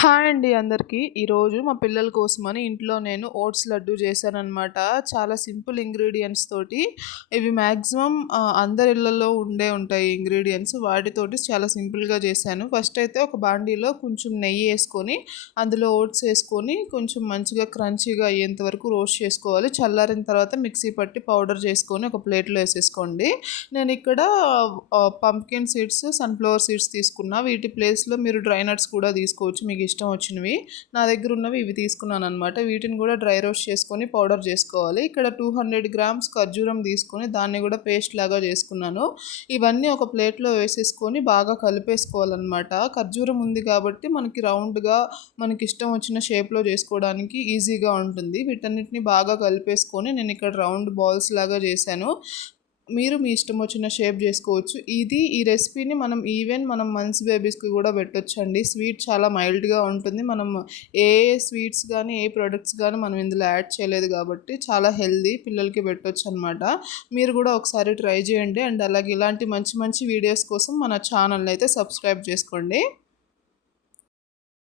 Hi అండి అందరికీ. ఈరోజు మా పిల్లల కోసమని ఇంట్లో నేను ఓట్స్ లడ్డు చేశాననమాట. చాలా సింపుల్ ఇంగ్రీడియెంట్స్ తోటి. ఇవి మాక్సిమం అందరి ఇళ్లలో ఉండే ఉంటాయి ఇంగ్రీడియెంట్స్. వాటితోటి చాలా సింపుల్‌గా చేశాను. ఫస్ట్ అయితే ఒక బాండీలో కొంచెం నెయ్యి ఏసుకొని, అందులో ఓట్స్ ఏసుకొని, కొంచెం మంచిగా క్రంచీగా అయ్యేంత వరకు రోస్ట్ చేసుకోవాలి. చల్లారిన తర్వాత మిక్సీ పట్టి పౌడర్ చేసుకొని ఒక ప్లేట్‌లో ఏసేసుకోండి. నేనిక్కడ పంప్కిన్ సీడ్స్, సన్‌ఫ్లవర్ సీడ్స్ తీసుకున్నా. వీటి ప్లేస్‌లో మీరు డ్రై నట్స్ కూడా తీసుకోవచ్చు మీకు ఇష్టం వచ్చినవి. నా దగ్గర ఉన్నవి ఇవి తీసుకున్నాననమాట. వీటిని కూడా డ్రై రోస్ట్ చేసుకొని పౌడర్ చేసుకోవాలి. ఇక్కడ 200 గ్రామ్స్ ఖర్జూరం తీసుకొని దాన్ని కూడా పేస్ట్ లాగా చేసుకున్నాను. ఇవన్నీ ఒక ప్లేట్లో వేసేసుకొని బాగా కలిపేసుకోవాలన్నమాట. ఖర్జూరం ఉంది కాబట్టి మనకి రౌండ్గా మనకి ఇష్టం వచ్చిన షేప్లో చేసుకోవడానికి ఈజీగా ఉంటుంది. వీటన్నిటిని బాగా కలిపేసుకొని నేను ఇక్కడ రౌండ్ బాల్స్ లాగా చేశాను. మీరు మీ ఇష్టం వచ్చిన షేప్ చేసుకోవచ్చు. ఈ రెసిపీని మనం మంత్స్ బేబీస్కి కూడా పెట్టొచ్చండి. స్వీట్ చాలా మైల్డ్గా ఉంటుంది. మనం ఏ స్వీట్స్ కానీ ఏ ప్రొడక్ట్స్ కానీ మనం ఇందులో యాడ్ చేయలేదు కాబట్టి చాలా హెల్దీ, పిల్లలకి పెట్టొచ్చు అనమాట. మీరు కూడా ఒకసారి ట్రై చేయండి. అండ్ అలాగే ఇలాంటి మంచి మంచి వీడియోస్ కోసం మన ఛానల్ని అయితే సబ్స్క్రైబ్ చేసుకోండి.